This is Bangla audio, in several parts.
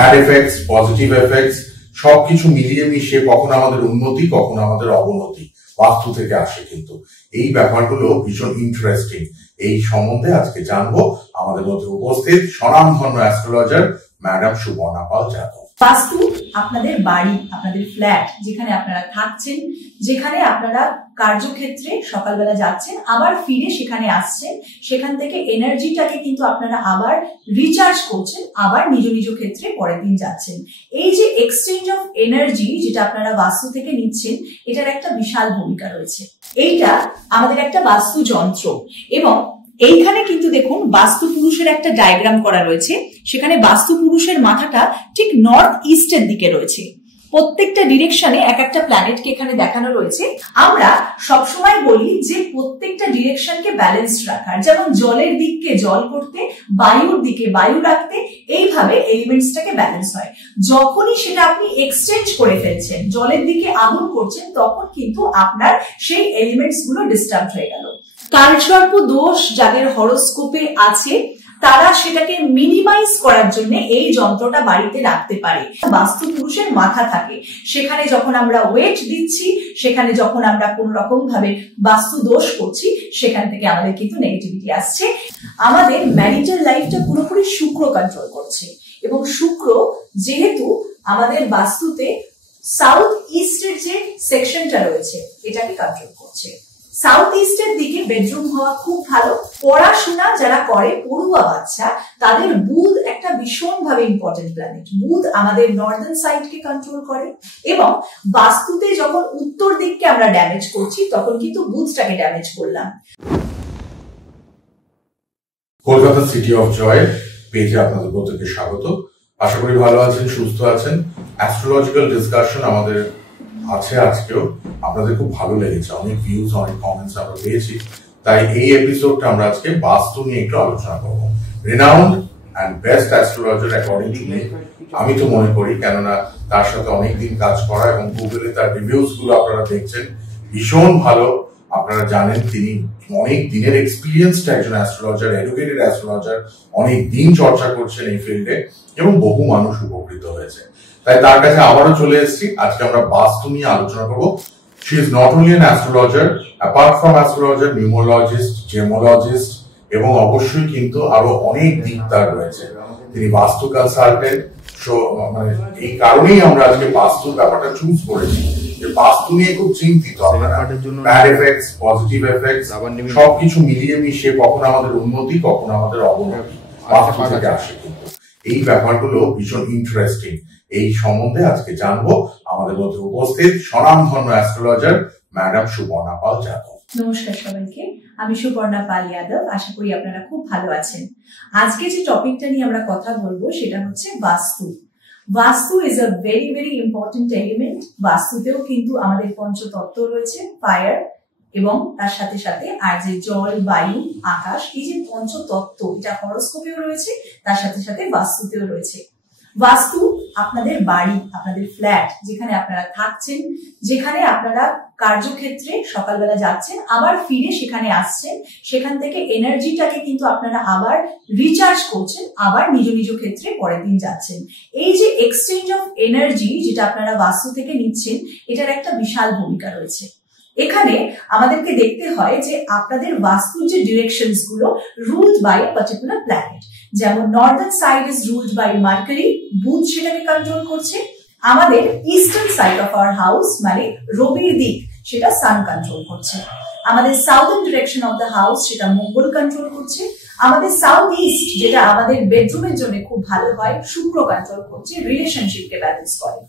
ব্যাড এফেক্টস, পজিটিভ এফেক্টস সবকিছু মিলিয়ে মিশিয়ে কখনো আমাদের উন্নতি, কখনো আমাদের অবনতি বাস্তু থেকে আসে। কিন্তু এই ব্যাপারগুলো ভীষণ ইন্টারেস্টিং। এই সম্বন্ধে আজকে জানবো। আমাদের মধ্যে উপস্থিত স্বনামধন্য অ্যাস্ট্রোলজার ম্যাডাম সুবর্ণা পাল যাদব। বাস্তু আপনাদের বাড়ি, আপনাদের ফ্ল্যাট, যেখানে আপনারা থাকছেন, যেখানে আপনারা কার্যক্ষেত্রে সকালবেলা যাচ্ছেন, আবার ফিরে সেখানে আসছেন, সেখান থেকে এনার্জিটাকে কিন্তু আপনারা আবার রিচার্জ করছেন, আবার নিজ নিজ ক্ষেত্রে পরের দিন যাচ্ছেন। এই যে এক্সচেঞ্জ অফ এনার্জি যেটা আপনারা বাস্তু থেকে নিচ্ছেন, এটার একটা বিশাল ভূমিকা রয়েছে। এইটা আমাদের একটা বাস্তু যন্ত্র এবং এইখানে কিন্তু দেখুন বাস্তু পুরুষের একটা ডায়াগ্রাম করা রয়েছে। সেখানে বাস্তু পুরুষের মাথাটা ঠিক নর্থ ইস্টের দিকে রয়েছে। প্রত্যেকটা ডিরেকশনে এক একটা প্ল্যানেটকে এখানে দেখানো রয়েছে। আমরা সবসময় বলি যে প্রত্যেকটা ডিরেকশনকে ব্যালেন্স রাখার, যেমন জলের দিককে জল করতে, বায়ুর দিকে বায়ু রাখতে, এইভাবে এলিমেন্টসটাকে ব্যালেন্স হয়। যখনই সেটা আপনি এক্সচেঞ্জ করে ফেলছেন, জলের দিকে আগুন করছেন, তখন কিন্তু আপনার সেই এলিমেন্টস গুলো ডিস্টার্ব হয়ে গেল। কালসর্প দোষ যাদের হরোস্কোপে আছে তারা সেটাকে মিনিমাইজ করার জন্য এই যন্ত্রটা বাড়িতে রাখতে পারে। বাস্তু পুরুষের মাথা থাকে, সেখানে যখন আমরা ওয়েট দিচ্ছি, সেখানে যখন আমরা কোন রকম ভাবে বাস্তু দোষ করছি, সেখান থেকে আমাদের কিন্তু নেগেটিভিটি আসছে। আমাদের ম্যারিটাল লাইফটা পুরোপুরি শুক্র কন্ট্রোল করছে এবং শুক্র যেহেতু আমাদের বাস্তুতে সাউথ ইস্টের যে সেকশনটা রয়েছে এটাকে কন্ট্রোল করছে। সাউথ ইস্টের দিকে বেডরুম হওয়া খুব ভালো। পড়াশোনা যারা করে, পড়ুয়া বাচ্চা, তাদের বুধ একটা ভীষণ ভাবে ইম্পর্টেন্ট প্ল্যানেট। বুধ আমাদের নর্দার্ন সাইডকে কন্ট্রোল করে এবং বাস্তুতে যখন উত্তর দিককে আমরা ড্যামেজ করছি, তখন কিন্তু বুধটাকে ড্যামেজ করলাম। কলকাতা সিটি অফ জয় পেজে আপনাদের প্রত্যেককে স্বাগত। আশা করি ভালো আছেন, সুস্থ আছেন। অ্যাস্ট্রোলজিক্যাল ডিসকাশন আমাদের আছে আজকেও। আপনাদের খুব ভালো লেগেছে, অনেক ভিউজ, অনেক কমেন্টস আমরা পেয়েছি। তাই এই এপিসোডটা আমরা আজকে বাস্তু নিয়ে একটু আলোচনা করবো। Renowned and best astrologer according to me, আমি তো মনে করি, কেননা তার সাথে অনেকদিন কাজ করা এবং গুগলে তার রিভিউজ গুলো আপনারা দেখছেন, ভীষণ ভালো। আপনারা জানেন তিনি অনেক দিনের এক্সপিরিয়েন্সড একজন অ্যাস্ট্রোলজার, এডুকেটেড অ্যাস্ট্রোলজার, অনেক দিন চর্চা করছেন এই ফিল্ডে এবং বহু মানুষ উপকৃত হয়েছে। তাই তার কাছে আবারও চলে এসেছি। আজকে আমরা বাস্তু নিয়ে আলোচনা করবো। She is not only an astrologer, apart from astrologer, numerologist, gemmologist এবং অবশ্যই কিন্তু আরো অনেক দিক তার রয়েছে। তিনি বাস্তু কনসালটেন্ট। মানে এই কারণেই আমরা আজকে বাস্তুর ব্যাপারটা চুজ করেছি, যে বাস্তু নিয়ে খুব চিন্তিত আপনারা। ব্যাড এফেক্টস, পজিটিভ এফেক্টস সবকিছু মিলিয়ে মিশিয়ে কখনো আমাদের উন্নতি, কখনো আমাদের অবনতি বাস্তু থেকে আসে। কিন্তু এই ব্যাপারগুলো ভীষণ ইন্টারেস্টিং। এই সম্বন্ধে আজকে জানবো। আমাদের মধ্যে উপস্থিত স্বনামধন্য অ্যাস্ট্রোলজার ম্যাডাম সুবর্ণা পাল যাদব। নমস্কার সবাইকে, আমি সুবর্ণা পাল যাদব। আশা করি আপনারা খুব ভালো আছেন। আজকে যে টপিকটা নিয়ে আমরা কথা বলবো সেটা হচ্ছে vastu. Vastu is a very very important element. বাস্তুতেও কিন্তু আমাদের পঞ্চতত্ত্ব রয়েছে, ফায়ার এবং তার সাথে সাথে আর যে জল, বায়ু, আকাশ, এই যে পঞ্চতত্ত্ব, এটা হরোস্কোপেও রয়েছে, তার সাথে সাথে বাস্তুতেও রয়েছে। বাস্তু আপনাদের বাড়ি, আপনাদের ফ্ল্যাট, যেখানে আপনারা থাকছেন, যেখানে আপনারা কার্যক্ষেত্রে সকালবেলা যাচ্ছেন, আবার ফিরে সেখানে আসছেন, সেখান থেকে এনার্জিটাকে কিন্তু আপনারা আবার রিচার্জ করছেন, আবার নিজ নিজ ক্ষেত্রে পরের দিন যাচ্ছেন। এই যে এক্সচেঞ্জ অফ এনার্জি যেটা আপনারা বাস্তু থেকে নিচ্ছেন, এটার একটা বিশাল ভূমিকা রয়েছে। এখানে আমাদেরকে দেখতে হয় যে আপনাদের বাস্তুর যে ডিরেকশনস গুলো ruled by a particular planet. যেমন northern side is ruled by Mercury, বুধ সেটাকে কন্ট্রোল করছে। আমাদের eastern side of our house মানে রবির দিক, সেটা সান কন্ট্রোল করছে। আমাদের southern direction of the house, সেটা মঙ্গল কন্ট্রোল করছে। আমাদের সাউথ ইস্ট, যেটা আমাদের বেডরুমের জন্য খুব ভালো হয়, শুক্র কন্ট্রোল করছে, রিলেশনশিপকে ব্যালেন্স করে।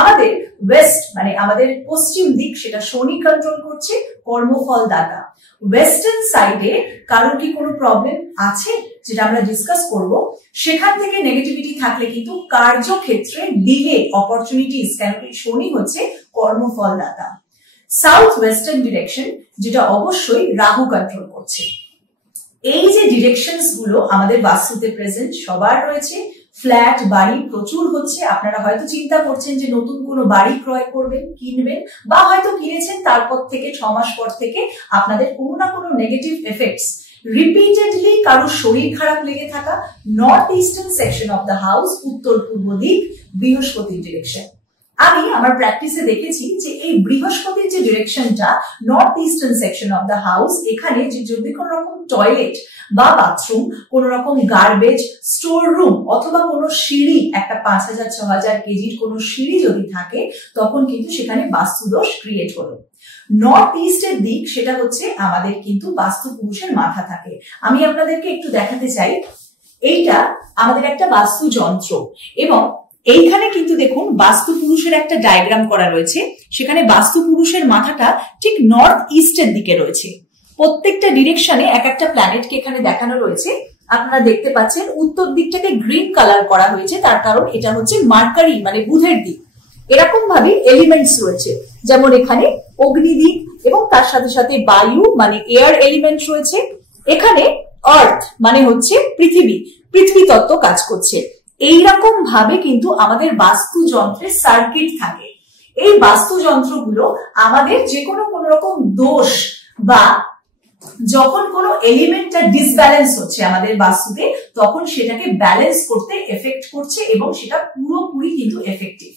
আমাদের ওয়েস্ট মানে আমাদের পশ্চিম দিক, সেটা শনি কন্ট্রোল করছে, কর্মফল দাতা। ওয়েস্টার্ন সাইডে কারোর কি কোনো প্রবলেম আছে যেটা আমরা ডিসকাস করব, সেখান থেকে নেগেটিভিটি থাকলে কিন্তু কার্যক্ষেত্রে ডিলে, অপরচুনিটিস, কেন কি শনি হচ্ছে কর্মফল দাতা। সাউথ ওয়েস্টার্ন ডিরেকশন, যেটা অবশ্যই রাহু কন্ট্রোল করছে। এই যে ডিরেকশনস গুলো আমাদের বাস্তুতে প্রেজেন্ট সবার রয়েছে। ফ্ল্যাট, বাড়ি প্রচুর হচ্ছে। আপনারা হয়তো চিন্তা করছেন যে নতুন কোনো বাড়ি ক্রয় করবেন, কিনবেন, বা হয়তো কিনেছেন, তারপর থেকে 6 মাস পর থেকে আপনাদের কোনো না কোনো নেগেটিভ এফেক্টস রিপিটেডলি কারোর শরীর খারাপ লেগে থাকা, north eastern section of the house, উত্তর পূর্ব দিক, বৃহস্পতির ডিরেকশন। আমি আমার প্র্যাকটিসে দেখেছি যে এই বৃহস্পতির যে ডিরেকশনটা north eastern section of the house, এখানে যে যদি কোনো রকম টয়লেট বা বাথরুম, কোন রকম গার্বেজ, স্টোর রুম অথবা কোনো সিঁড়ি, একটা 5000-6000 কেজির কোনো সিঁড়ি যদি থাকে, তখন কিন্তু সেখানে বাস্তুদোষ ক্রিয়েট হলো। নর্থ ইস্টের দিক সেটা হচ্ছে আমাদের কিন্তু বাস্তু পুরুষের মাথা থাকে। আমি আপনাদেরকে একটু দেখাতে চাই, এইটা আমাদের একটা বাস্তু যন্ত্র এবং এইখানে কিন্তু দেখুন বাস্তু পুরুষের একটা ডায়াগ্রাম করা রয়েছে। সেখানে বাস্তু পুরুষের মাথাটা ঠিক নর্থ ইস্টের দিকে রয়েছে। প্রত্যেকটা ডিরেকশনে এক একটা প্ল্যানেটকে এখানে দেখানো রয়েছে। আপনারা দেখতে পাচ্ছেন উত্তর দিকটাকে গ্রিন কালার করা হয়েছে, তার কারণ এটা হচ্ছে মার্কারি মানে বুধের দিক। এরকম ভাবে এলিমেন্টস রয়েছে, যেমন এখানে অগ্নিদিক এবং তার সাথে সাথে বায়ু মানে এয়ার এলিমেন্ট রয়েছে। এখানে আর্থ মানে হচ্ছে পৃথিবী, পৃথিবী তত্ত্ব কাজ করছে। এইরকম ভাবে কিন্তু আমাদের বাস্তু যন্ত্রের সার্কিট থাকে। এই বাস্তু যন্ত্রগুলো আমাদের যে কোনো রকম দোষ বা যখন কোনো এলিমেন্টটা ডিসব্যালেন্স হচ্ছে আমাদের বাস্তুতে, তখন সেটাকে ব্যালেন্স করতে এফেক্ট করছে এবং সেটা পুরোপুরি কিন্তু এফেক্টিভ।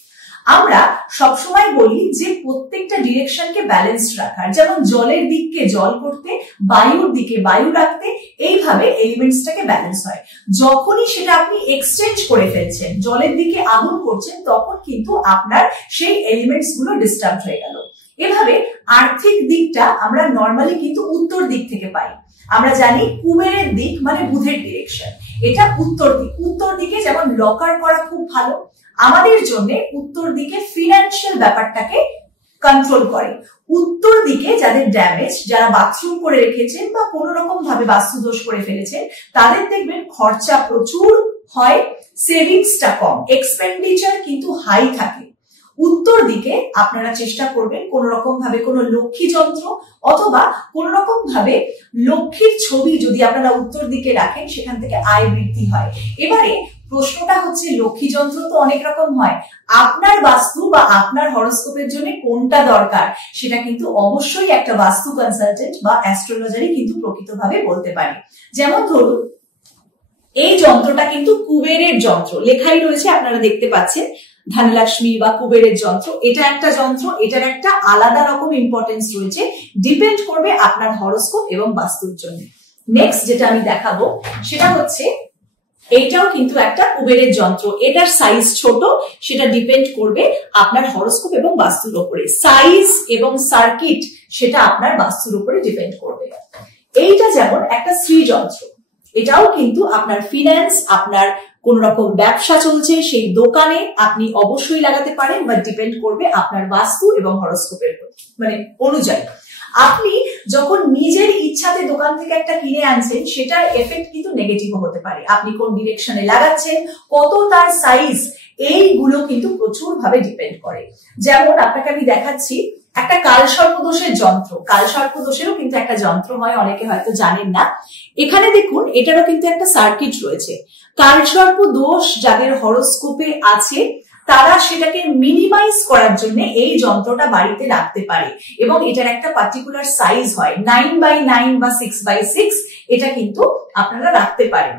আমরা সবসময় বলি যে প্রত্যেকটা ডিরেকশনকে ব্যালেন্স রাখার, যেমন জলের দিককে জল করতে, বায়ুর দিকে বায়ু রাখতে, এইভাবে এলিমেন্টসটাকে ব্যালেন্স হয়। যখনই সেটা আপনি এক্সচেঞ্জ করে ফেলছেন, জলের দিকে আগুন করছেন, তখন কিন্তু আপনার সেই এলিমেন্টস গুলো ডিস্টার্ব হয়ে গেল। এভাবে আর্থিক দিকটা আমরা নর্মালি কিন্তু উত্তর দিক থেকে পাই। আমরা জানি কুবেরের দিক মানে বুধের ডিরেকশন, এটা উত্তর দিক। উত্তর দিকে যেমন লকার করা খুব ভালো, আমাদের জন্য উত্তর দিকে ফিনান্সিয়াল ব্যাপারটাকে কন্ট্রোল করে। উত্তর দিকে যাদের ড্যামেজ, যারা বাথরুম করে রেখেছেন বা কোনো রকম ভাবে বাস্তুদোষ করে ফেলেছেন, তাদের দেখবেন খরচা প্রচুর হয়, সেভিংসটা কম, এক্সপেন্ডিচার কিন্তু হাই থাকে। উত্তর দিকে আপনারা চেষ্টা করবেন কোন রকম ভাবে কোনো লক্ষ্মী যন্ত্র অথবা কোন রকম ভাবে লক্ষ্মীর ছবি যদি আপনারা উত্তর দিকে রাখেন, সেখান থেকে আয় বৃদ্ধি হয়। এবারে প্রশ্নটা হচ্ছে, লক্ষ্মী যন্ত্র তো অনেক রকম হয়, আপনার বাস্তু বা আপনার হরোস্কোপের জন্য কোনটা দরকার সেটা কিন্তু অবশ্যই একটা বাস্তু কনসালটেন্ট বা অ্যাস্ট্রোলজারই কিন্তু প্রকৃতভাবে বলতে পারে। যেমন ধরুন এই যন্ত্রটা কিন্তু কুবেরের যন্ত্র, লেখাই রয়েছে আপনারা দেখতে পাচ্ছেন ধনলক্ষ্মী বা কুবেরের যন্ত্র। এটা একটা যন্ত্র, এটার একটা আলাদা রকম ইম্পর্টেন্স রয়েছে, ডিপেন্ড করবে আপনার হরোস্কোপ এবং বাস্তুর জন্য। নেক্সট যেটা আমি দেখাবো সেটা হচ্ছে, এইটাও কিন্তু একটা কুবেরের যন্ত্র, এটার সাইজ ছোট, সেটা ডিপেন্ড করবে আপনার হরোস্কোপ এবং বাস্তুর উপরে। সাইজ এবং সার্কিট সেটা আপনার বাস্তুর উপরে ডিপেন্ড করবে। এইটা যেমন একটা স্ত্রী যন্ত্র, এটাও কিন্তু আপনার ফিন্যান্স, আপনার কোন রকম ব্যবসা চলছে সেই দোকানে আপনি অবশ্যই লাগাতে পারেন, বা ডিপেন্ড করবে আপনার বাস্তু এবং হরোস্কোপের মানে অনুযায়ী। আপনি যখন নিজের ইচ্ছাতে দোকান থেকে একটা কিনে আনছেন, সেটার এফেক্ট কিন্তু নেগেটিভ হতে পারে। আপনি কোন ডিরেকশনে লাগাচ্ছেন, কত তার সাইজ, এইগুলো কিন্তু প্রচুর ভাবে ডিপেন্ড করে। যেমন আপনাকে আমি দেখাচ্ছি একটা কালসর্পদোষের যন্ত্র। কালসর্পদোষেরও কিন্তু একটা যন্ত্র হয়, অনেকে হয়তো জানেন না। এখানে দেখুন এটারও কিন্তু একটা সার্কিট রয়েছে। কালসর্পদোষ যাদের হরোস্কোপে আছে, তারা সেটাকে মিনিমাইজ করার জন্য এই যন্ত্রটা বাড়িতে রাখতে পারে এবং এটার একটা পার্টিকুলার সাইজ হয়, 9x9 বা 6x6, এটা কিন্তু আপনারা রাখতে পারেন।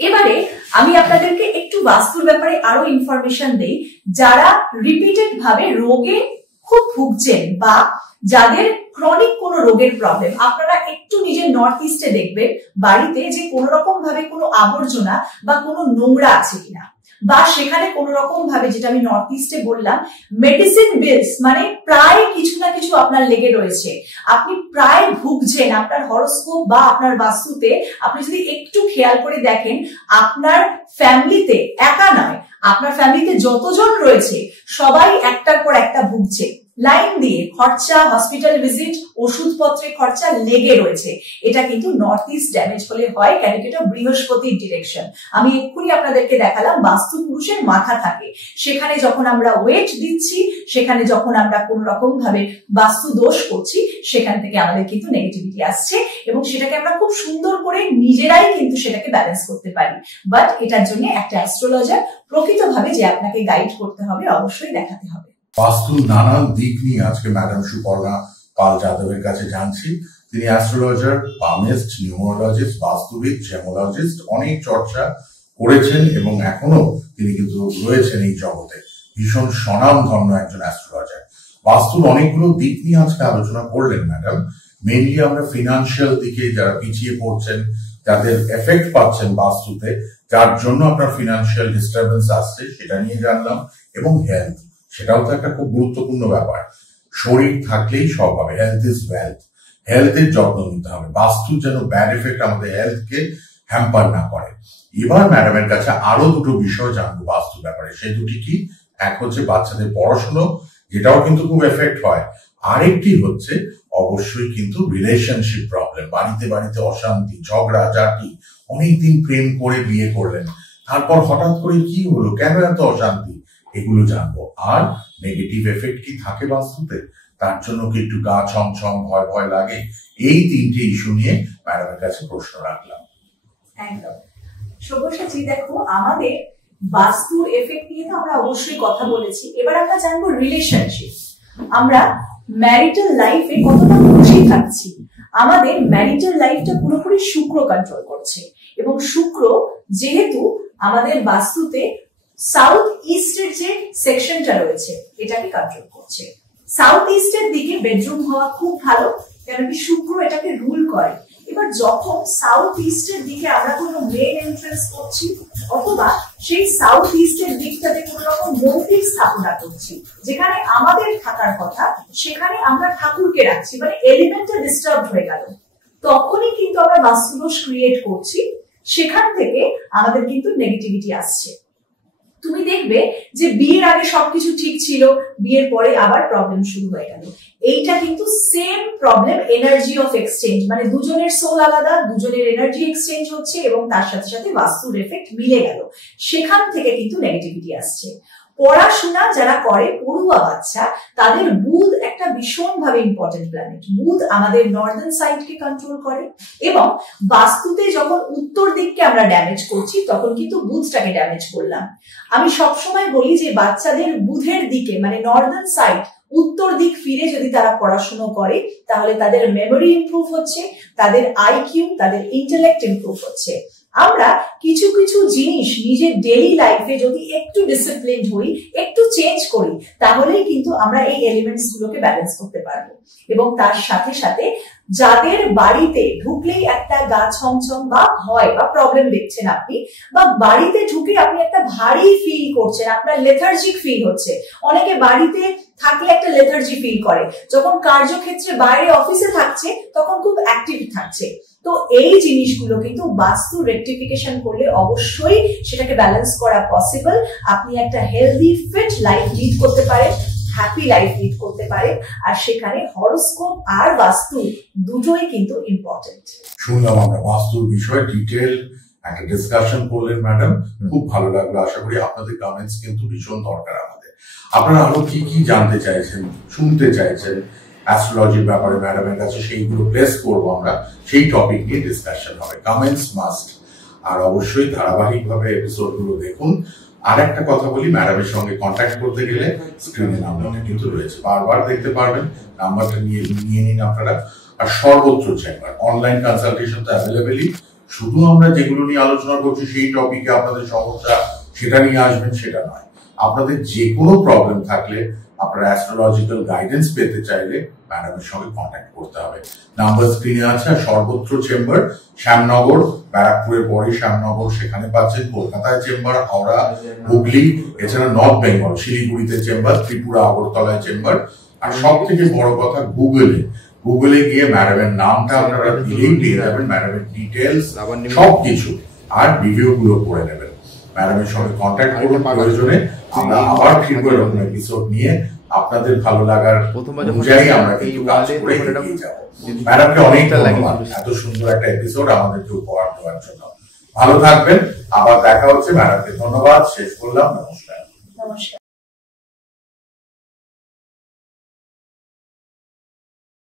এবারে আমি আপনাদেরকে একটু বাস্তুর ব্যাপারে আরো ইনফরমেশন দেই। যারা রিপিটেড ভাবে রোগে খুব ভুগছেন বা যাদের ক্রনিক কোনো রোগের প্রবলেম, আপনারা একটু নিজের নর্থ ইস্টে দেখবেন বাড়িতে যে কোনো রকম ভাবে কোনো আবর্জনা বা কোনো নোংরা আছে কিনা, বা সেখানে কোনো রকম ভাবে, যেটা আমি নর্থ ইস্টে বললাম, মেডিসিন বিলস মানে প্রায় কিছু না কিছু আপনার লেগে রয়েছে, আপনি প্রায় ভুগছেন। আপনার হরোস্কোপ বা আপনার বাস্তুতে আপনি যদি একটু খেয়াল করে দেখেন, আপনার ফ্যামিলিতে একা নয়, আপনার ফ্যামিলিতে যতজন রয়েছে সবাই একটার পর একটা ভুগছে। লাইন দিয়ে খরচা, হসপিটাল ভিজিট, ওষুধপত্রের খরচা লেগে রয়েছে। এটা কিন্তু নর্থ ইস্ট ড্যামেজ হলে হয়, কেন এটা বৃহস্পতির ডিরেকশন। আমি এক্ষুনি আপনাদেরকে দেখালাম বাস্তু পুরুষের মাথা থাকে, সেখানে যখন আমরা ওয়েট দিচ্ছি, সেখানে যখন আমরা কোন রকম ভাবে বাস্তু দোষ করছি, সেখান থেকে আমাদের কিন্তু নেগেটিভিটি আসছে এবং সেটাকে আমরা খুব সুন্দর করে নিজেরাই কিন্তু সেটাকে ব্যালেন্স করতে পারি। বাট এটার জন্য একটা অ্যাস্ট্রোলজার প্রকৃতভাবে যে আপনাকে গাইড করতে হবে, অবশ্যই দেখাতে হবে। বাস্তুর নানান দিক নিয়ে আজকে ম্যাডাম সুপর্ণা পাল যাদবের কাছে জানছি। তিনি অ্যাস্ট্রোলজার, পামিস্ট, নিউমোলজিস্ট, বাস্তুবিদ, জেমোলজিস্ট, অনেক চর্চা করেছেন এবং এখনো তিনি কিন্তু রয়েছেন এই জগতে। ভীষণ স্বনামধন্য একজন অ্যাস্ট্রোলজার। বাস্তুর অনেকগুলো দিক নিয়ে আজকে আলোচনা করলেন ম্যাডাম। মেইনলি আমরা ফিনান্সিয়াল দিকে যারা পিছিয়ে পড়ছেন, যাদের এফেক্ট পাচ্ছেন বাস্তুতে, যার জন্য আপনার ফিনান্সিয়াল ডিস্টারবেন্স আসছে, সেটা নিয়ে জানলাম। এবং হেলথ, সেটাও তো একটা খুব গুরুত্বপূর্ণ ব্যাপার। শরীর থাকলেই সব হবে, হেলথ ইজ ওয়েলথ। হেলথের যত্ন নিতে হবে, বাস্তুর যেন ব্যাড এফেক্ট আমাদের হেলথকে হ্যাম্পার না করে। এবার ম্যাডামের কাছে আরো দুটো বিষয় জানবো বাস্তুর ব্যাপারে। সেই দুটি কি? এক হচ্ছে বাচ্চাদের পড়াশুনো, যেটাও কিন্তু খুব এফেক্ট হয়। আরেকটি হচ্ছে অবশ্যই কিন্তু রিলেশনশিপ প্রবলেম, বাড়িতে বাড়িতে অশান্তি, ঝগড়া ঝাঁটি। অনেকদিন প্রেম করে বিয়ে করলেন, তারপর হঠাৎ করে কি হলো, কেন এত অশান্তি, এগুলো জানবো। আর নেগেটিভ এফেক্ট কি থাকে বাস্তুতে, তার জন্য কি একটু গা ছমছম, ভয় ভয় লাগে? এই তিনটে ইস্যু নিয়ে ম্যাডামের কাছে প্রশ্ন রাখলাম। একদম শুভসাচী, দেখো আমাদের বাস্তুর এফেক্ট নিয়ে তো আমরা অবশ্যই কথা বলেছি। এবার আমরা জানবো রিলেশনশিপ। আমরা ম্যারিটাল লাইফে কতটা খুশি থাকছি। আমাদের ম্যারিটাল লাইফটা পুরোপুরি শুক্র কন্ট্রোল করছে, এবং শুক্র যেহেতু আমাদের বাস্তুতে সাউথ ইস্টের যে সেকশনটা রয়েছে এটাকে কন্ট্রোল করছে। সাউথ ইস্টের দিকে বেডরুম হওয়া খুব ভালো, কেন কি শুক্র এটাকে রুল করে। এবার যখন সাউথ ইস্টের দিকে আমরা কোনো মেন এন্ট্রান্স করছি, অথবা সেই সাউথ ইস্টের দিকটাতে কোনো রকম মন্দির স্থাপনা করছি, যেখানে আমাদের থাকার কথা সেখানে আমরা ঠাকুরকে রাখছি, মানে এলিমেন্টটা ডিস্টার্ব হয়ে গেল, তখনই কিন্তু আমরা বাস্তুদোষ ক্রিয়েট করছি। সেখান থেকে আমাদের কিন্তু নেগেটিভিটি আসছে। তুমি দেখবে যে বিয়ের আগে সবকিছু ঠিক ছিল, বিয়ের পরে আবার প্রবলেম শুরু হয়ে গেল। এইটা কিন্তু same problem, energy of exchange, মানে দুজনের সোল আলাদা, দুজনের এনার্জি এক্সচেঞ্জ হচ্ছে এবং তার সাথে সাথে বাস্তুর এফেক্ট মিলে গেল। সেখান থেকে কিন্তু নেগেটিভিটি আসছে। পড়াশোনা যারা করে, পড়ুয়া বাচ্চা, তাদের বুধ একটা ভীষণভাবে ইম্পর্টেন্ট প্ল্যানেট। বুধ আমাদের নর্দার্ন সাইডকে কন্ট্রোল করে, এবং বাস্তুতে যখন উত্তর দিককে আমরা ড্যামেজ করছি তখন কিন্তু বুধটাকে ড্যামেজ করলাম। আমি সবসময় বলি যে বাচ্চাদের বুধের দিকে, মানে নর্দার্ন সাইড, উত্তর দিক ফিরে যদি তারা পড়াশুনো করে, তাহলে তাদের মেমোরি ইমপ্রুভ হচ্ছে, তাদের আইকিউ, তাদের ইন্টেলেক্ট ইমপ্রুভ হচ্ছে। আমরা কিছু কিছু জিনিস নিজের ডেইলি লাইফে যদি একটু ডিসিপ্লিন হই, একটু চেঞ্জ করি, তাহলেই কিন্তু আমরা এই এলিমেন্টস গুলোকে ব্যালেন্স করতে পারবো। এবং তার সাথে সাথে যাদের বাড়িতে ঢুকলেই একটা গা ছমছম বা ভয় বা প্রবলেম দেখছেন আপনি, বা বাড়িতে ঢুকে আপনি একটা ভারী ফিল করছেন, আপনার লেথার্জিক ফিল হচ্ছে। অনেকে বাড়িতে থাকলে একটা লেথার্জি ফিল করে, যখন কার্যক্ষেত্রে বাইরে অফিসে থাকছে তখন খুব অ্যাক্টিভ থাকছে। তো এই জিনিসগুলো কিন্তু বাস্তু রেকটিফিকেশন করলে অবশ্যই সেটাকে ব্যালেন্স করা পসিবল। আপনি একটা হেলদি ফিট লাইফ লিড করতে পারেন, হ্যাপি লাইফ লিড করতে পারেন, আর সেখানে হরোস্কোপ আর বাস্তু দুটোই কিন্তু ইম্পর্টেন্ট। শুনলাম আমরা বাস্তুর বিষয়ে ডিটেল একটা ডিসকাশন করলেন ম্যাডাম, খুব ভালো লাগলো। আশা করি আপনাদের কমেন্টস কিন্তু ভীষণ দরকার আমাদের। আপনারা আরো কি কি জানতে চাইছেন, শুনতে চাইছেন অ্যাস্ট্রোলজির ব্যাপারে ম্যাডামের কাছে, সেইগুলো প্লেস করবো আমরা, সেই টপিক নিয়ে ডিসকাশন হবে। Comments must. আর অবশ্যই ধারাবাহিকভাবে এপিসোড গুলো দেখুন। আর একটা কথা বলি, ম্যাডামের সঙ্গে কন্ট্যাক্ট করতে গেলে স্ক্রিনে নাম্বারটা কিন্তু রয়েছে, বারবার দেখতে পারবেন, নাম্বারটা নিয়ে নিন আপনারা। আর সর্বত্র চেম্বার, অনলাইন কনসালটেশন তো অ্যাভেলেবেলই। শুধু আমরা যেগুলো নিয়ে আলোচনা করছি সেই টপিকে আপনাদের সমস্যা সেটা নিয়ে আসবেন সেটা নয়, আপনাদের যে কোনো প্রবলেম থাকলে, আপনারা অ্যাস্ট্রোলজিক্যাল গাইডেন্স পেতে চাইলে ম্যাডামের সঙ্গে কন্ট্যাক্ট করতে হবে। নাম্বার স্ক্রিনে আছে। আর সর্বত্র চেম্বার, শ্যামনগর, ব্যারাকপুরের পরে শ্যামনগর, সেখানে পাচ্ছেন। কলকাতায় চেম্বার, হাওড়া, হুগলি, এছাড়া নর্থ বেঙ্গল, শিলিগুড়িতে চেম্বার, ত্রিপুরা আগরতলায় চেম্বার। আর সব থেকে বড় কথা, গুগলে গিয়ে ম্যাডামের নামটা আপনারা দিলেই পেয়ে যাবেন, ম্যাডামের ডিটেলস সবকিছু, আর রিভিউ গুলো করে নেবেন। ম্যাডামের সঙ্গে কন্ট্যাক্ট করুন, প্রয়োজনে আমরা আবার ফিরবো এরকম এপিসোড নিয়ে। আপনাদের ভালো লাগার অনুযায়ী আমরা কিন্তু কাজ করে এগিয়ে যাবো। ম্যাডামকে অনেক ধন্যবাদ এত সুন্দর একটা এপিসোড আমাদেরকে উপহার দেওয়ার জন্য। ভালো থাকবেন, আবার দেখা হচ্ছে। ম্যাডামকে ধন্যবাদ, শেষ করলাম, নমস্কার।